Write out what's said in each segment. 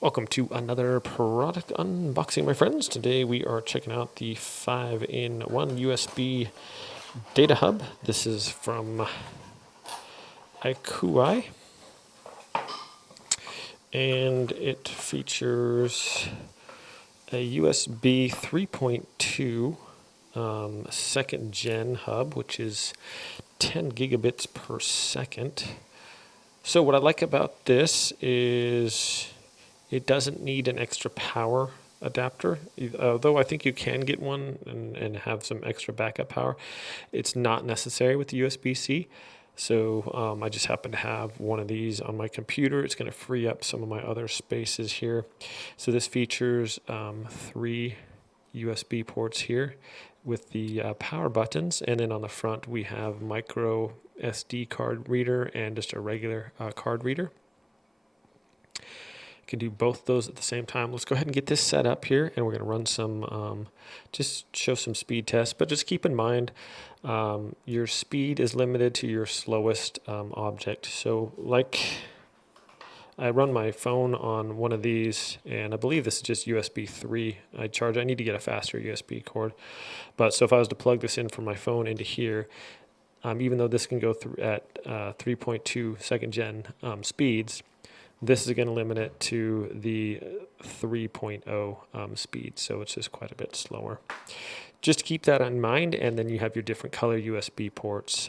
Welcome to another product unboxing, my friends. Today we are checking out the 5-in-1 USB data hub. This is from Ikuai, and it features a USB 3.2 second gen hub, which is 10 gigabits per second. So what I like about this is it doesn't need an extra power adapter, although I think you can get one and have some extra backup power. It's not necessary with the USB-C. So I just happen to have one of these on my computer. It's going to free up some of my other spaces here. So this features 3 USB ports here with the power buttons, and then on the front we have micro SD card reader and just a regular card reader. Can do both those at the same time. Let's go ahead and get this set up here, and we're going to run some, just show some speed tests. But just keep in mind, your speed is limited to your slowest object. So like I run my phone on one of these, and I believe this is just USB 3. I need to get a faster USB cord. But so if I was to plug this in from my phone into here, even though this can go through at 3.2 second gen speeds, this is going to limit it to the 3.0 speed, so it's just quite a bit slower. Just keep that in mind, and then you have your different color USB ports.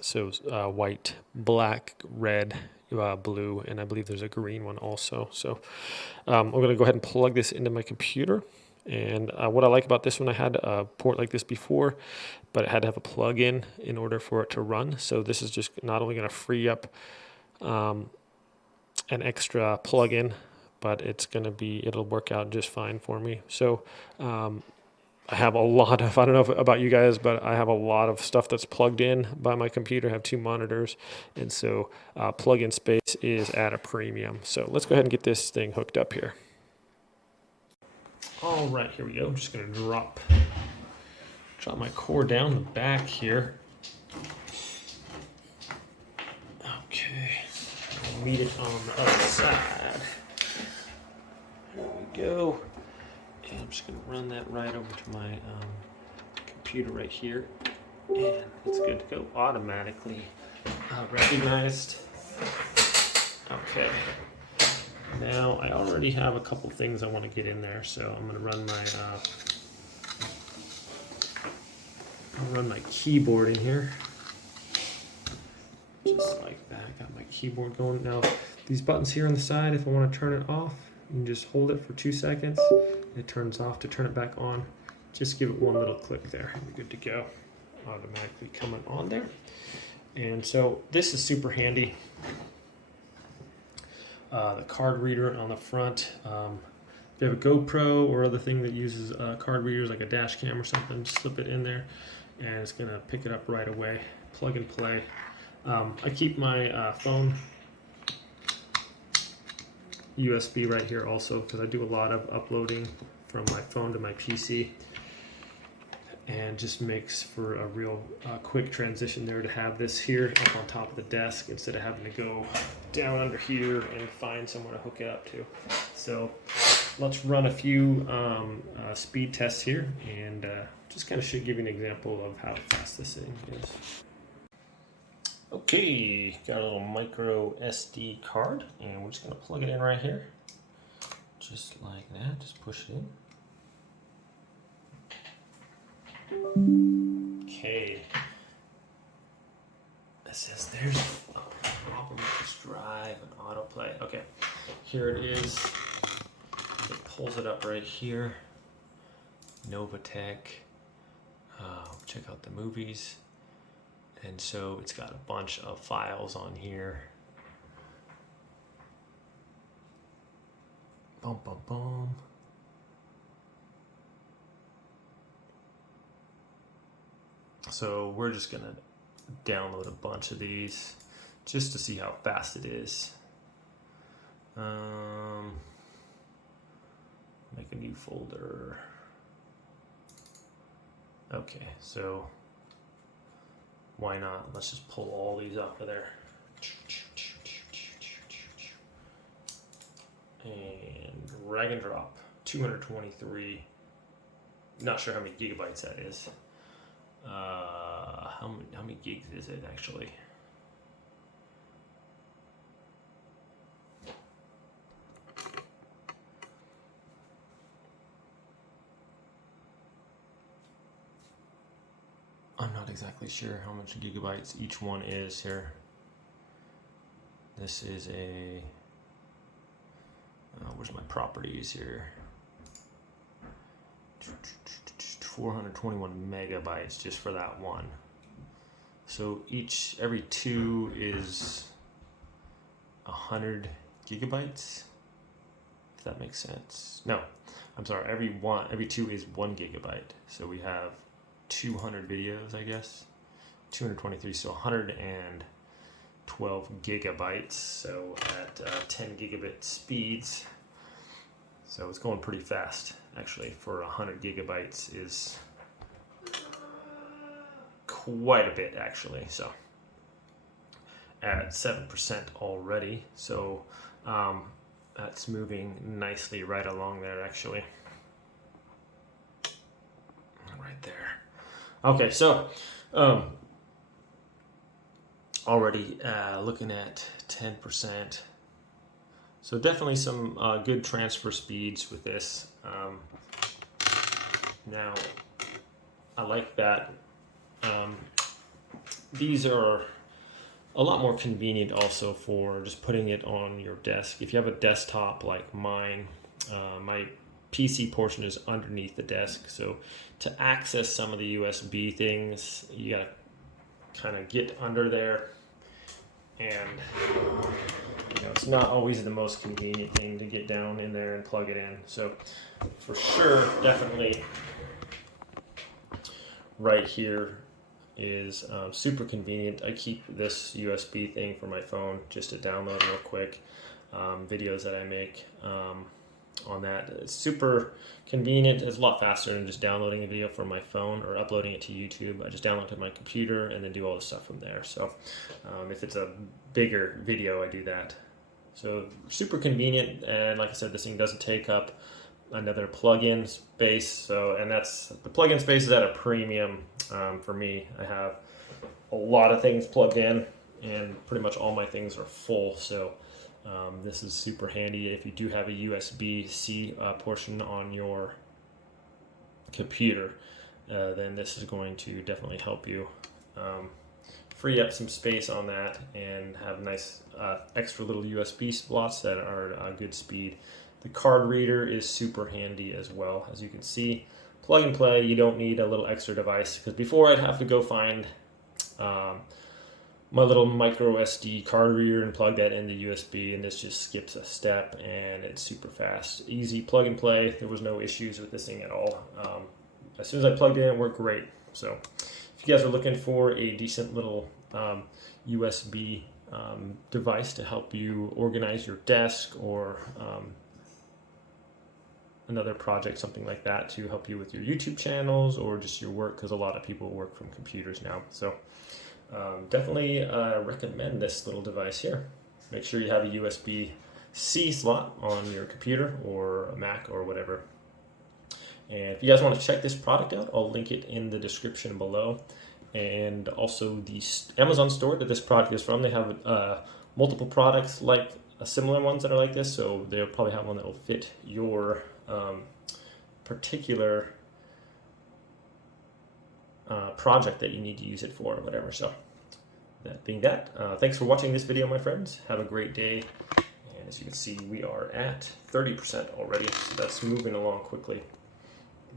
So white, black, red, blue, and I believe there's a green one also. So I'm going to go ahead and plug this into my computer. And what I like about this one, I had a port like this before, but it had to have a plug-in in order for it to run. So this is just not only going to free up an extra plug-in, but it'll work out just fine for me. So I have a lot of, I don't know about you guys, but I have a lot of stuff that's plugged in by my computer. I have 2 monitors, and so plug-in space is at a premium. So let's go ahead and get this thing hooked up here. All right, here we go. I'm just gonna drop my cord down the back here. Okay, I'll meet it on the other side. There we go. And I'm just going to run that right over to my computer right here. And it's good to go. Automatically recognized. Okay. Now I already have a couple things I want to get in there, so I'm going to run my keyboard in here. Just like that. Got my keyboard going. Now these buttons here on the side, if I want to turn it off, you can just hold it for 2 seconds. It turns off. To turn it back on, just give it one little click there. You're good to go. Automatically coming on there. And so this is super handy. The card reader on the front. If you have a GoPro or other thing that uses card readers like a dash cam or something, just slip it in there and it's going to pick it up right away. Plug and play. I keep my phone USB right here also, because I do a lot of uploading from my phone to my PC, and just makes for a real quick transition there to have this here up on top of the desk instead of having to go down under here and find somewhere to hook it up to. So let's run a few speed tests here, and just kind of should give you an example of how fast this thing is. Okay, got a little micro SD card, and we're just going to plug it in right here. Just like that, just push it in. Okay. It says there's a problem with this drive and autoplay. Okay, here it is. It pulls it up right here. Novatech. Check out the movies. And so it's got a bunch of files on here. Boom, boom, boom. So we're just gonna download a bunch of these just to see how fast it is. Make a new folder. Okay, so why not? Let's just pull all these off of there. drag and drop, 223. Not sure how many gigabytes that is. How many gigs is it actually? I'm not exactly sure how much gigabytes each one is here. This is a, where's my properties here? 421 megabytes just for that one. So every two is 100 gigabytes, if that makes sense. No, I'm sorry, every two is 1 gigabyte. So we have 200 videos, I guess, 223, so 112 gigabytes. So at 10 gigabit speeds, so it's going pretty fast actually. For 100 gigabytes is quite a bit actually. So at 7% already, so that's moving nicely right along there actually, right there. Okay, so already looking at 10%. So definitely some good transfer speeds with this. Now, I like that these are a lot more convenient also for just putting it on your desk. If you have a desktop like mine, my PC portion is underneath the desk, so to access some of the USB things, you gotta kind of get under there, and it's not always the most convenient thing to get down in there and plug it in. So for sure, definitely right here is super convenient. I keep this USB thing for my phone just to download real quick videos that I make on that. It's super convenient. It's a lot faster than just downloading a video from my phone or uploading it to YouTube. I just download it to my computer and then do all the stuff from there. So if it's a bigger video, I do that. So super convenient, and like I said, this thing doesn't take up another plug-in space. So, and that's, the plug-in space is at a premium for me. I have a lot of things plugged in, and pretty much all my things are full. So this is super handy if you do have a USB-C portion on your computer. Then this is going to definitely help you free up some space on that and have nice extra little USB slots that are good speed. The card reader is super handy as well. As you can see, plug and play, you don't need a little extra device, because before I'd have to go find my little micro SD card reader and plug that in the USB, and this just skips a step and it's super fast. Easy plug and play. There was no issues with this thing at all. As soon as I plugged in, it worked great. So if you guys are looking for a decent little USB device to help you organize your desk, or another project, something like that, to help you with your YouTube channels or just your work, because a lot of people work from computers now. So definitely recommend this little device here. Make sure you have a USB-C slot on your computer or a Mac or whatever. And if you guys want to check this product out, I'll link it in the description below. And also the Amazon store that this product is from, they have multiple products like similar ones that are like this, so they'll probably have one that will fit your particular project that you need to use it for or whatever. So that being that, thanks for watching this video, my friends. Have a great day. And as you can see, we are at 30% already, so that's moving along quickly.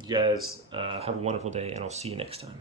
You guys have a wonderful day, and I'll see you next time.